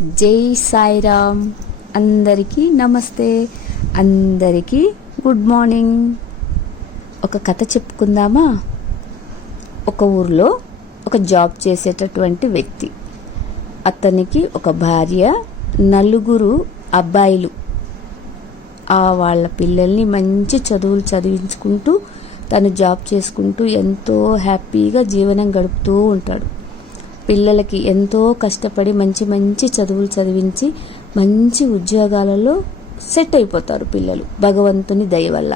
జై సాయిరామ్. అందరికీ నమస్తే, అందరికీ గుడ్ మార్నింగ్. ఒక కథ చెప్పుకుందామా? ఒక ఊర్లో ఒక జాబ్ చేసేటటువంటి వ్యక్తి, అతనికి ఒక భార్య, 4 అబ్బాయిలు. వాళ్ళ పిల్లల్ని మంచి చదువులు చదివించుకుంటూ తను జాబ్ చేసుకుంటూ ఎంతో హ్యాపీగా జీవనం గడుపుతూ ఉంటాడు. పిల్లలకి ఎంతో కష్టపడి మంచి మంచి చదువులు చదివించి మంచి ఉద్యోగాలలో సెట్ అయిపోతారు పిల్లలు, భగవంతుని దయ వల్ల.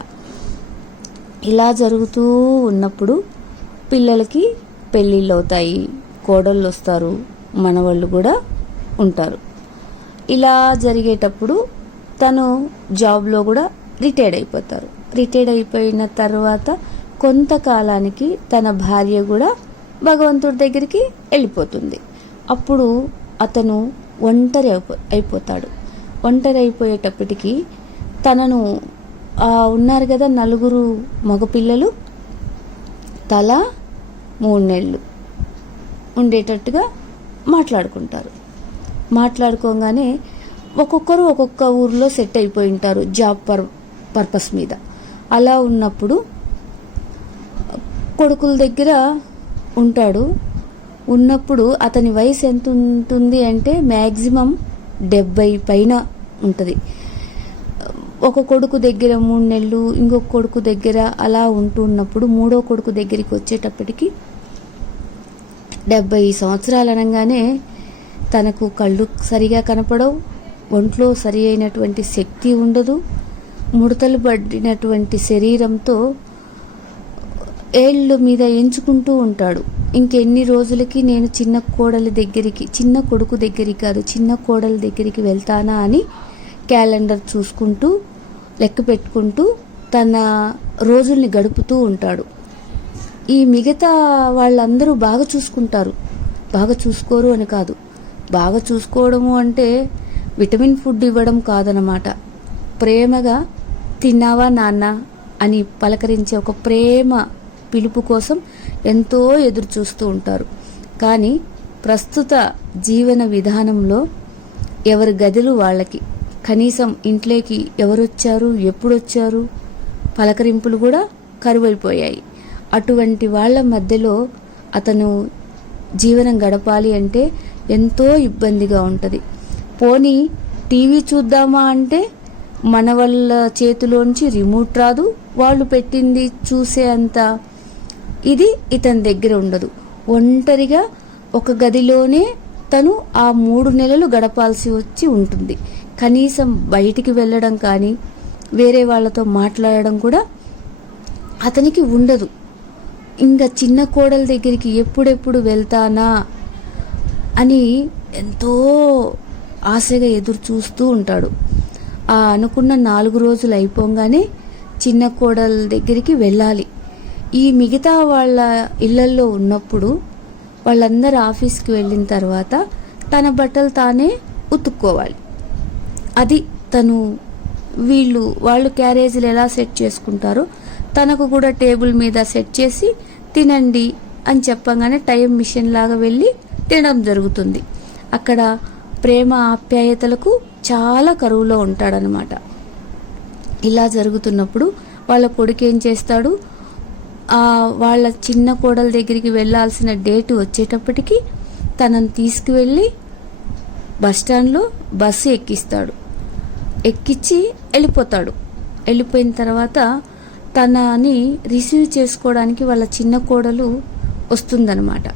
ఇలా జరుగుతూ ఉన్నప్పుడు పిల్లలకి పెళ్ళిళ్ళు అవుతాయి, కోడళ్ళు వస్తారు, మనవాళ్ళు కూడా ఉంటారు. ఇలా జరిగేటప్పుడు తను జాబ్లో కూడా రిటైర్డ్ అయిపోతారు. రిటైర్డ్ అయిపోయిన తర్వాత కొంతకాలానికి తన భార్య కూడా భగవంతుడి దగ్గరికి వెళ్ళిపోతుంది. అప్పుడు అతను ఒంటరి అయిపోతాడు. ఒంటరి అయిపోయేటప్పటికి తనను ఉన్నారు కదా 4 మగపిల్లలు, తల 3 నెలలు ఉండేటట్టుగా మాట్లాడుకుంటారు. మాట్లాడుకోగానే ఒక్కొక్కరు ఒక్కొక్క ఊర్లో సెట్ అయిపోయి ఉంటారు జాబ్ పర్పస్ మీద. అలా ఉన్నప్పుడు కొడుకుల దగ్గర ఉంటాడు. ఉన్నప్పుడు అతని వయసు ఎంత ఉంటుంది అంటే మ్యాక్సిమం 70 పైన ఉంటుంది. ఒక కొడుకు దగ్గర 3 నెలలు, ఇంకొక కొడుకు దగ్గర అలా ఉంటున్నప్పుడు మూడో కొడుకు దగ్గరికి వచ్చేటప్పటికి 70 సంవత్సరాలు అనగానే తనకు కళ్ళు సరిగా కనపడవు, ఒంట్లో సరి అయినటువంటి శక్తి ఉండదు, ముడతలు పడినటువంటి శరీరంతో ఏళ్ళ మీద ఎంచుకుంటూ ఉంటాడు. ఇంకెన్ని రోజులకి నేను చిన్న కొడుకు దగ్గరికి కాదు, చిన్న కోడలి దగ్గరికి వెళ్తానా అని క్యాలెండర్ చూసుకుంటూ లెక్క పెట్టుకుంటూ తన రోజుల్ని గడుపుతూ ఉంటాడు. ఈ మిగతా వాళ్ళందరూ బాగా చూసుకుంటారు, బాగా చూసుకోరు అని కాదు. బాగా చూసుకోవడము అంటే విటమిన్ ఫుడ్ ఇవ్వడం కాదనమాట. ప్రేమగా తిన్నావా నాన్న అని పలకరించే ఒక ప్రేమ పిలుపు కోసం ఎంతో ఎదురు చూస్తూ ఉంటారు. కానీ ప్రస్తుత జీవన విధానంలో ఎవరి గదులు వాళ్ళకి, కనీసం ఇంట్లోకి ఎవరొచ్చారు, ఎప్పుడొచ్చారు, పలకరింపులు కూడా కరువైపోయాయి. అటువంటి వాళ్ళ మధ్యలో అతను జీవనం గడపాలి అంటే ఎంతో ఇబ్బందిగా ఉంటుంది. పోనీ టీవీ చూద్దామా అంటే మన వాళ్ళ చేతిలోంచి రిమోట్ రాదు, వాళ్ళు పెట్టింది చూసే అంత ఇది ఇతని దగ్గర ఉండదు. ఒంటరిగా ఒక గదిలోనే తను ఆ 3 నెలలు గడపాల్సి వచ్చి ఉంటుంది. కనీసం బయటికి వెళ్ళడం కానీ వేరే వాళ్ళతో మాట్లాడడం కూడా అతనికి ఉండదు. ఇంకా చిన్న కోడల దగ్గరికి ఎప్పుడెప్పుడు వెళ్తానా అని ఎంతో ఆశగా ఎదురు చూస్తూ ఉంటాడు. అనుకున్న 4 రోజులు అయిపోగానే చిన్న కోడల దగ్గరికి వెళ్ళాలి. ఈ మిగతా వాళ్ళ ఇళ్లల్లో ఉన్నప్పుడు వాళ్ళందరూ ఆఫీస్కి వెళ్ళిన తర్వాత తన బట్టలు తానే ఉతుక్కోవాలి. అది తను వాళ్ళు క్యారేజీలు ఎలా సెట్ చేసుకుంటారో తనకు కూడా టేబుల్ మీద సెట్ చేసి తినండి అని చెప్పగానే టైం మిషన్ లాగా వెళ్ళి తినడం జరుగుతుంది. అక్కడ ప్రేమ ఆప్యాయతలకు చాలా కరువులో ఉంటాడనమాట. ఇలా జరుగుతున్నప్పుడు వాళ్ళ కొడుకు ఏం చేస్తాడు, వాళ్ళ చిన్న కోడల దగ్గరికి వెళ్ళాల్సిన డేటు వచ్చేటప్పటికి తనను తీసుకువెళ్ళి బస్టాండ్లో బస్సు ఎక్కిస్తాడు. ఎక్కించి వెళ్ళిపోతాడు. వెళ్ళిపోయిన తర్వాత తనని రిసీవ్ చేసుకోవడానికి వాళ్ళ చిన్న కోడలు వస్తుందన్నమాట.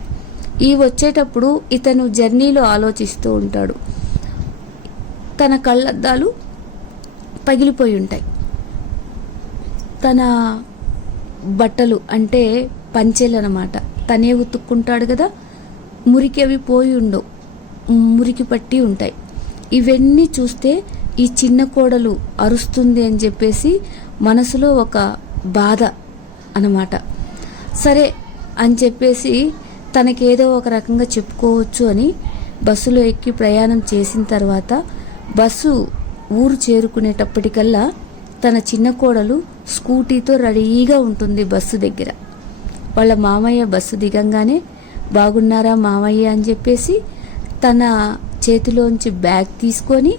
వచ్చేటప్పుడు ఇతను జర్నీలో ఆలోచిస్తూ ఉంటాడు. తన కళ్ళద్దాలు పగిలిపోయి ఉంటాయి. తన బట్టలు అంటే పంచెలు అన్నమాట తనే ఉతుక్కుంటాడు కదా, మురికి అవి పోయి ఉండవు, మురికి పట్టి ఉంటాయి. ఇవన్నీ చూస్తే ఈ చిన్న కోడలు అరుస్తుంది అని చెప్పేసి మనసులో ఒక బాధ అన్నమాట. సరే అని చెప్పేసి తనకేదో ఒక రకంగా చెప్పుకోవచ్చు అని బస్సులో ఎక్కి ప్రయాణం చేసిన తర్వాత బస్సు ఊరు చేరుకునేటప్పటికల్లా తన చిన్న కోడలు స్కూటీతో రెడీగా ఉంటుంది బస్సు దగ్గర. వాళ్ళ మామయ్య బస్సు దిగంగానే బాగున్నారా మామయ్య అని చెప్పేసి తన చేతిలోంచి బ్యాగ్ తీసుకొని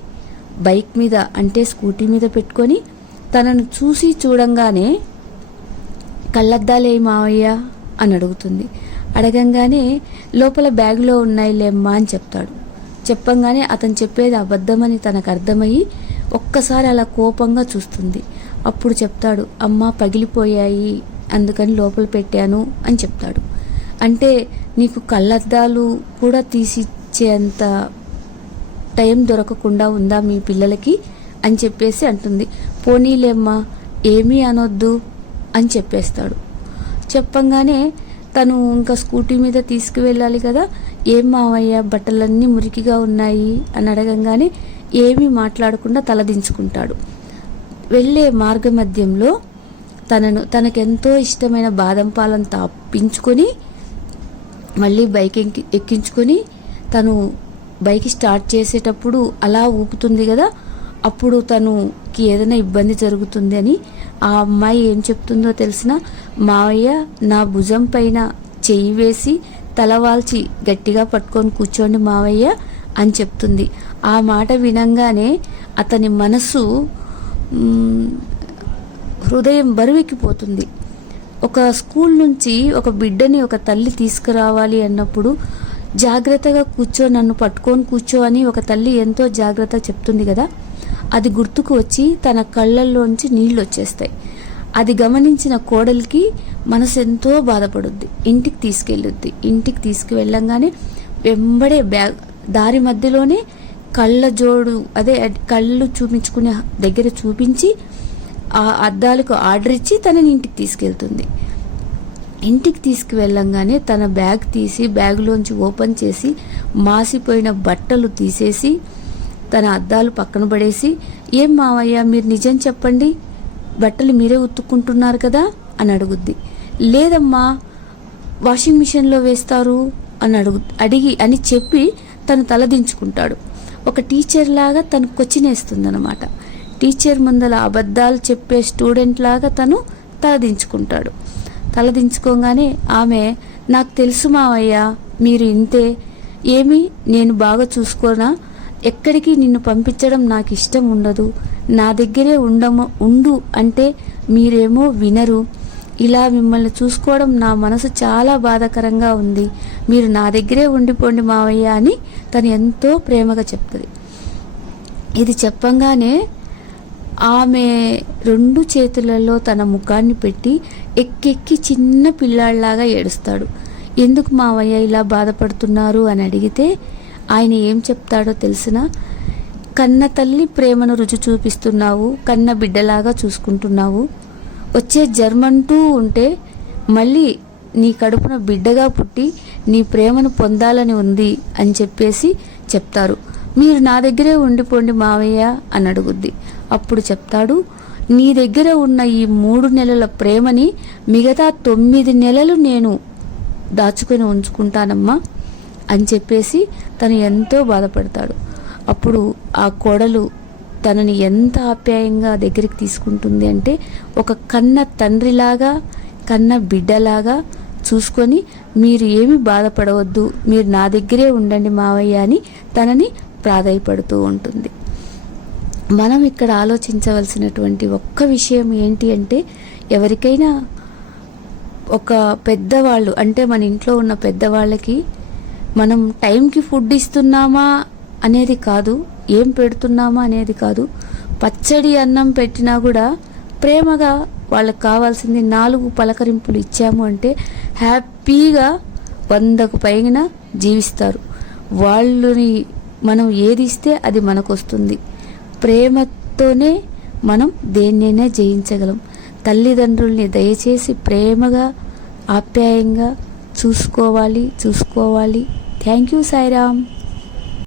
బైక్ మీద అంటే స్కూటీ మీద పెట్టుకొని తనను చూసి చూడంగానే కళ్ళద్దాలే మావయ్య అని అడుగుతుంది. అడగంగానే లోపల బ్యాగులో ఉన్నాయిలేమ్మా అని చెప్తాడు. చెప్పంగానే అతను చెప్పేది అబద్ధమని తనకు అర్థమయ్యి ఒక్కసారి అలా కోపంగా చూస్తుంది. అప్పుడు చెప్తాడు, అమ్మ పగిలిపోయాయి అందుకని లోపల పెట్టాను అని చెప్తాడు. అంటే నీకు కళ్ళద్దాలు కూడా తీసిచ్చేంత టైం దొరకకుండా ఉందా మీ పిల్లలకి అని చెప్పేసి అంటుంది. పోనీలేమ్మా ఏమీ అనొద్దు అని చెప్పేస్తాడు. చెప్పంగానే తను ఇంకా స్కూటీ మీద తీసుకువెళ్ళాలి కదా, ఏం మావయ్య బట్టలన్నీ మురికిగా ఉన్నాయి అని అడగంగానే ఏమీ మాట్లాడకుండా తలదించుకుంటాడు. వెళ్ళే మార్గమధ్యంలో తనకెంతో ఇష్టమైన బాదం పాలను తాపించుకొని మళ్ళీ బైక్ ఎక్కించుకొని తను బైక్ స్టార్ట్ చేసేటప్పుడు అలా ఊపుతుంది కదా, అప్పుడు తనకి ఏదైనా ఇబ్బంది జరుగుతుంది అని ఆ అమ్మాయి ఏం చెప్తుందో తెలిసిన, మావయ్య నా భుజం పైన చెయ్యి వేసి తలవాల్చి గట్టిగా పట్టుకొని కూర్చోండి మావయ్య అని చెప్తుంది. ఆ మాట వినంగానే అతని మనసు హృదయం బరువెక్కిపోతుంది. ఒక స్కూల్ నుంచి ఒక బిడ్డని ఒక తల్లి తీసుకురావాలి అన్నప్పుడు జాగ్రత్తగా కూర్చో, నన్ను పట్టుకొని కూర్చో అని ఒక తల్లి ఎంతో జాగ్రత్తగా చెప్తుంది కదా, అది గుర్తుకు వచ్చి తన కళ్ళల్లోంచి నీళ్ళు వచ్చేస్తాయి. అది గమనించిన కోడలికి మనసు ఎంతో బాధపడుద్ది. ఇంటికి తీసుకెళ్ళుద్ది. ఇంటికి తీసుకువెళ్ళంగానే వెంబడే దారి మధ్యలోనే కళ్ళ జోడు అదే కళ్ళు చూపించుకునే దగ్గర చూపించి ఆ అద్దాలకు ఆర్డర్ ఇచ్చి తనని ఇంటికి తీసుకెళ్తుంది. ఇంటికి తీసుకువెళ్ళంగానే తన బ్యాగ్ తీసి బ్యాగులోంచి ఓపెన్ చేసి మాసిపోయిన బట్టలు తీసేసి తన అద్దాలు పక్కన పడేసి, ఏం మావయ్య మీరు నిజం చెప్పండి, బట్టలు మీరే ఉతుక్కుంటున్నారు కదా అని అడుగుద్ది. లేదమ్మా వాషింగ్ మిషన్లో వేస్తారు అని అడిగి అని చెప్పి తను తలదించుకుంటాడు. ఒక టీచర్ లాగా తను కొచ్చినేస్తుందన్నమాట. టీచర్ ముందల అబద్ధాలు చెప్పే స్టూడెంట్ లాగా తను తలదించుకుంటాడు. తలదించుకోగానే ఆమె, నాకు తెలుసు మావయ్య మీరు ఇంతే, ఏమి నేను బాగా చూసుకోనా, ఎక్కడికి నిన్ను పంపించడం నాకు ఇష్టం ఉండదు, నా దగ్గరే ఉండు అంటే మీరేమో వినరు, ఇలా మిమ్మల్ని చూసుకోవడం నా మనసు చాలా బాధాకరంగా ఉంది, మీరు నా దగ్గరే ఉండిపోండి మావయ్య అని తను ఎంతో ప్రేమగా చెప్తుంది. ఇది చెప్పంగానే ఆమె 2 చేతులలో తన ముఖాన్ని పెట్టి ఎక్కెక్కి చిన్న పిల్లాడిలాగా ఏడుస్తాడు. ఎందుకు మావయ్య ఇలా బాధపడుతున్నారు అని అడిగితే ఆయన ఏం చెప్తాడో తెలిసిన, కన్న తల్లి ప్రేమను రుచి చూపిస్తున్నావు, కన్న బిడ్డలాగా చూసుకుంటున్నావు, వచ్చే జన్మంటూ ఉంటే మళ్ళీ నీ కడుపున బిడ్డగా పుట్టి నీ ప్రేమను పొందాలని ఉంది అని చెప్పేసి చెప్తారు. మీరు నా దగ్గరే ఉండిపోండి మావయ్య అని అడుగుద్ది. అప్పుడు చెప్తాడు, నీ దగ్గర ఉన్న ఈ 3 నెలల ప్రేమని మిగతా 9 నెలలు నేను దాచుకొని ఉంచుకుంటానమ్మా అని చెప్పేసి తను ఎంతో బాధపడతాడు. అప్పుడు ఆ కోడలు తనని ఎంత ఆప్యాయంగా దగ్గరికి తీసుకుంటుంది అంటే ఒక కన్న తండ్రిలాగా కన్న బిడ్డలాగా చూసుకొని, మీరు ఏమి బాధపడవద్దు, మీరు నా దగ్గరే ఉండండి మావయ్య అని తనని ప్రాధేయపడుతూ ఉంటుంది. మనం ఇక్కడ ఆలోచించవలసినటువంటి ఒక్క విషయం ఏంటి అంటే, ఎవరికైనా ఒక పెద్దవాళ్ళు అంటే మన ఇంట్లో ఉన్న పెద్దవాళ్ళకి మనం టైంకి ఫుడ్ ఇస్తున్నామా అనేది కాదు, ఏం పెడుతున్నామా అనేది కాదు, పచ్చడి అన్నం పెట్టినా కూడా ప్రేమగా వాళ్ళకి కావాల్సింది 4 పలకరింపులు ఇచ్చాము అంటే హ్యాపీగా 100కు పైన జీవిస్తారు. వాళ్ళని మనం ఏది ఇస్తే అది మనకు వస్తుంది. ప్రేమతోనే మనం దేన్నైనా జయించగలం. తల్లిదండ్రుల్ని దయచేసి ప్రేమగా ఆప్యాయంగా చూసుకోవాలి. Thank you Sairam.